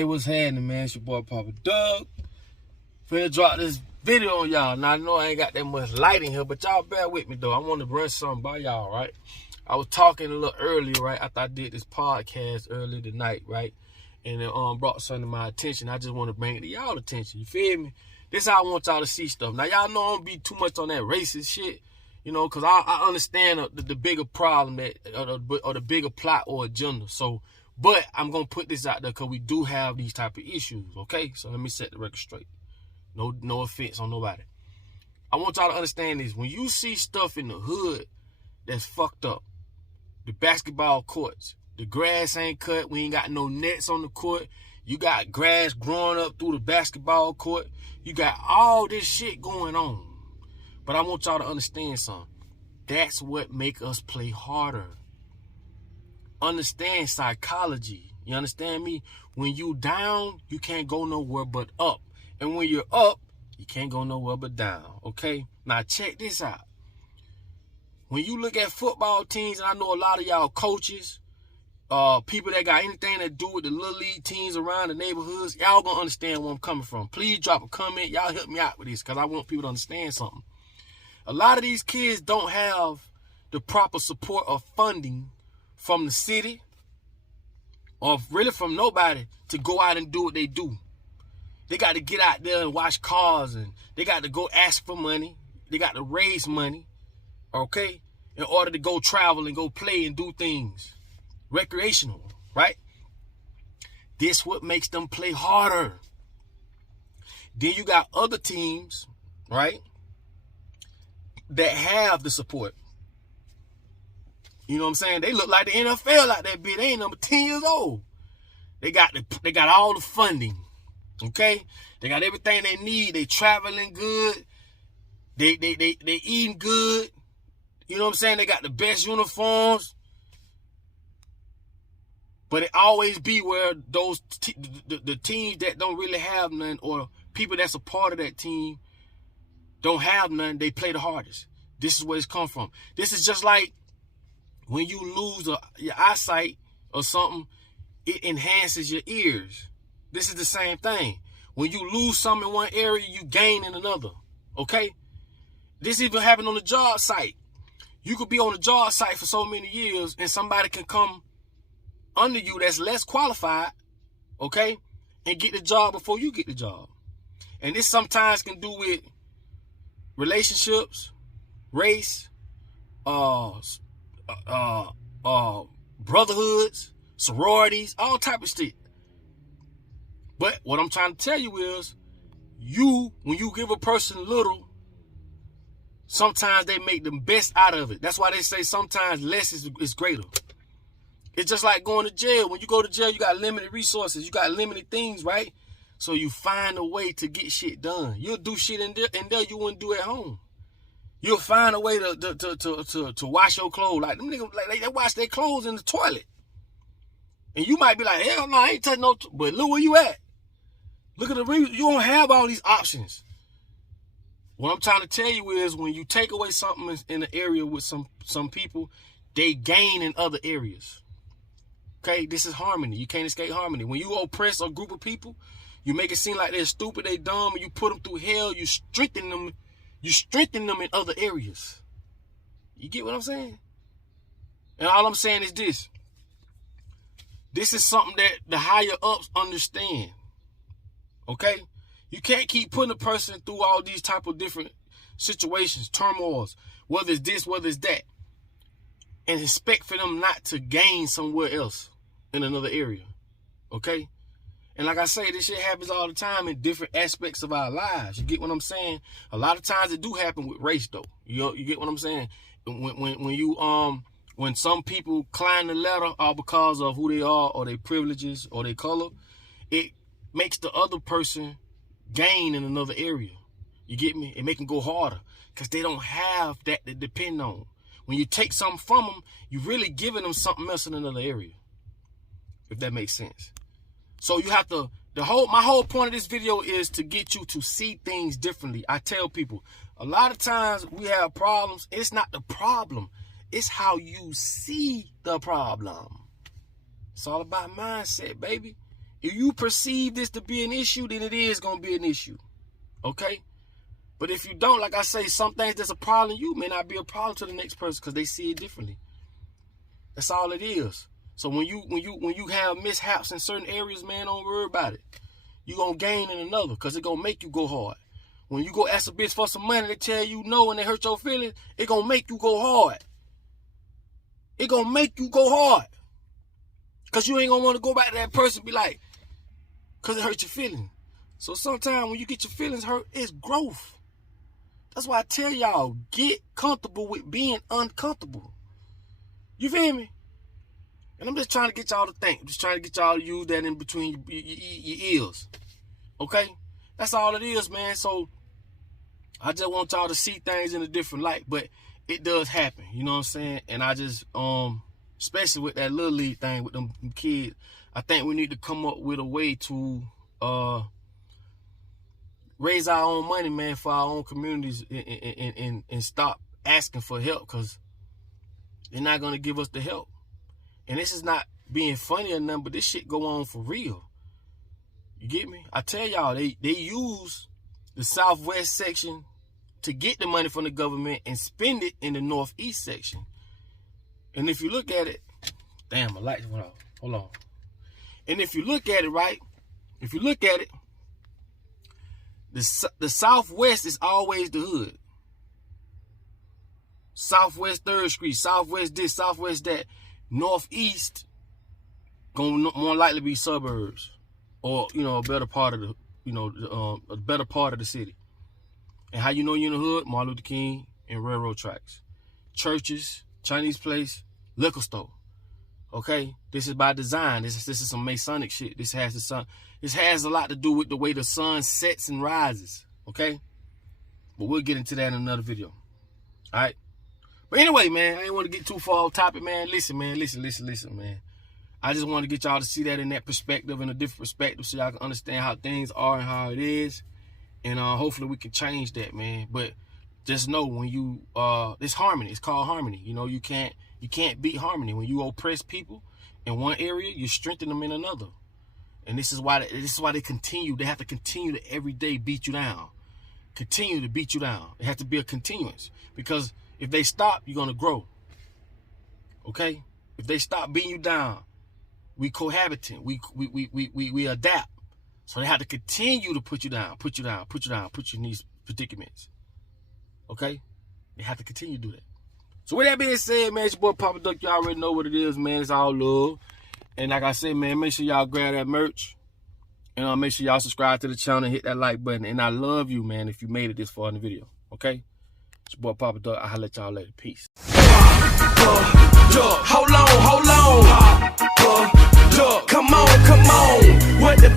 Hey, what's happening, man? It's your boy Papa Doug. Finna drop this video on y'all. Now, I know I ain't got that much light in here, but y'all bear with me, though. I want to run something by y'all, right? I was talking a little earlier, right, after I did this podcast earlier tonight, right? And it brought something to my attention. I just want to bring it to y'all attention. You feel me? This is how I want y'all to see stuff. Now, y'all know I don't be too much on that racist shit, you know, because I understand the bigger problem that or the bigger plot or agenda. So, but I'm going to put this out there because we do have these type of issues, okay? So let me set the record straight. No offense on nobody. I want y'all to understand this. When you see stuff in the hood that's fucked up, the basketball courts, the grass ain't cut, we ain't got no nets on the court, you got grass growing up through the basketball court, you got all this shit going on. But I want y'all to understand something. That's what make us play harder. Understand psychology. You understand me? When you down, you can't go nowhere but up. And when you're up, you can't go nowhere but down. Okay? Now check this out. When you look at football teams, and I know a lot of y'all coaches, people that got anything to do with the little league teams around the neighborhoods, y'all gonna understand where I'm coming from. Please drop a comment. Y'all help me out with this because I want people to understand something. A lot of these kids don't have the proper support or funding from the city or really from nobody to go out and do what they do. They got to get out there and wash cars, and they got to go ask for money. They got to raise money, okay, in order to go travel and go play and do things recreational, right? This what makes them play harder. Then you got other teams, right, that have the support. You know what I'm saying? They look like the NFL out there, bitch. They ain't number 10 years old. They got all the funding. Okay? They got everything they need. They traveling good. They eating good. You know what I'm saying? They got the best uniforms. But it always be where those the teams that don't really have none, or people that's a part of that team don't have none, they play the hardest. This is where it's come from. This is just like when you lose your eyesight or something, it enhances your ears. This is the same thing. When you lose something in one area, you gain in another. Okay? This even happened on the job site. You could be on the job site for so many years and somebody can come under you that's less qualified, okay, and get the job before you get the job. And this sometimes can do with relationships, race, brotherhoods, sororities, all type of shit. But what I'm trying to tell you is, when you give a person little, sometimes they make the best out of it. That's why they say sometimes less is greater. It's just like going to jail. When you go to jail, you got limited resources. You got limited things, right? So you find a way to get shit done. You'll do shit in there you wouldn't do at home. You'll find a way to wash your clothes. Like them niggas, like they wash their clothes in the toilet. And you might be like, hell no, I ain't touching no. But look where you at. Look at you don't have all these options. What I'm trying to tell you is, when you take away something in an area with some people, they gain in other areas. Okay, this is harmony. You can't escape harmony. When you oppress a group of people, you make it seem like they're stupid, they dumb, and you put them through hell. You strengthen them. You strengthen them in other areas. You get what I'm saying? And all I'm saying is this. This is something that the higher ups understand. Okay? You can't keep putting a person through all these type of different situations, turmoils, whether it's this, whether it's that, and expect for them not to gain somewhere else in another area. Okay? And like I say, this shit happens all the time in different aspects of our lives. You get what I'm saying? A lot of times it do happen with race, though. You get what I'm saying? When some people climb the ladder all because of who they are or their privileges or their color, it makes the other person gain in another area. You get me? It make them go harder because they don't have that to depend on. When you take something from them, you're really giving them something else in another area. If that makes sense. So you have to, my whole point of this video is to get you to see things differently. I tell people, a lot of times we have problems. It's not the problem. It's how you see the problem. It's all about mindset, baby. If you perceive this to be an issue, then it is going to be an issue. Okay? But if you don't, like I say, some things that's a problem to you may not be a problem to the next person because they see it differently. That's all it is. So when you have mishaps in certain areas, man, don't worry about it. You're going to gain in another because it's going to make you go hard. When you go ask a bitch for some money, they tell you no and they hurt your feelings, it going to make you go hard. It going to make you go hard. Because you ain't going to want to go back to that person and be like, because it hurt your feelings. So sometimes when you get your feelings hurt, it's growth. That's why I tell y'all, get comfortable with being uncomfortable. You feel me? And I'm just trying to get y'all to think. I'm just trying to get y'all to use that in between your ears. Okay? That's all it is, man. So I just want y'all to see things in a different light. But it does happen. You know what I'm saying? And I just, especially with that Little League thing with them kids, I think we need to come up with a way to raise our own money, man, for our own communities and stop asking for help because they're not going to give us the help. And this is not being funny or nothing, but this shit go on for real. You get me? I tell y'all, they use the Southwest section to get the money from the government and spend it in the Northeast section. And if you look at it, damn, my lights went off. Hold on. And if you look at it, right, if you look at it, the Southwest is always the hood. Southwest 3rd Street, Southwest this, Southwest that. Northeast gonna more likely be suburbs, or a better part of the a better part of the city. And how you know you're in the hood? Martin Luther King and railroad tracks, churches, Chinese place, liquor store. Okay, this is by design. This is some Masonic shit. This has the sun. This has a lot to do with the way the sun sets and rises. Okay, but we'll get into that in another video. All right. But anyway, man, I ain't want to get too far off topic, man. Listen, man. I just want to get y'all to see that in that perspective, in a different perspective, so y'all can understand how things are and how it is. And hopefully we can change that, man. But just know when you, it's harmony. It's called harmony. You can't beat harmony. When you oppress people in one area, you strengthen them in another. And this is why they continue. They have to continue to every day beat you down. Continue to beat you down. It has to be a continuance. Because if they stop, you're gonna grow. Okay? If they stop beating you down, we cohabiting. We adapt. So they have to continue to put you down, put you in these predicaments. Okay? They have to continue to do that. So with that being said, man, it's your boy Papa Duck. Y'all already know what it is, man. It's all love. And like I said, man, make sure y'all grab that merch. And make sure y'all subscribe to the channel and hit that like button. And I love you, man, if you made it this far in the video. Okay? It's your boy Papa Duck. I'll let y'all later. Peace. Hold on. Come on. What the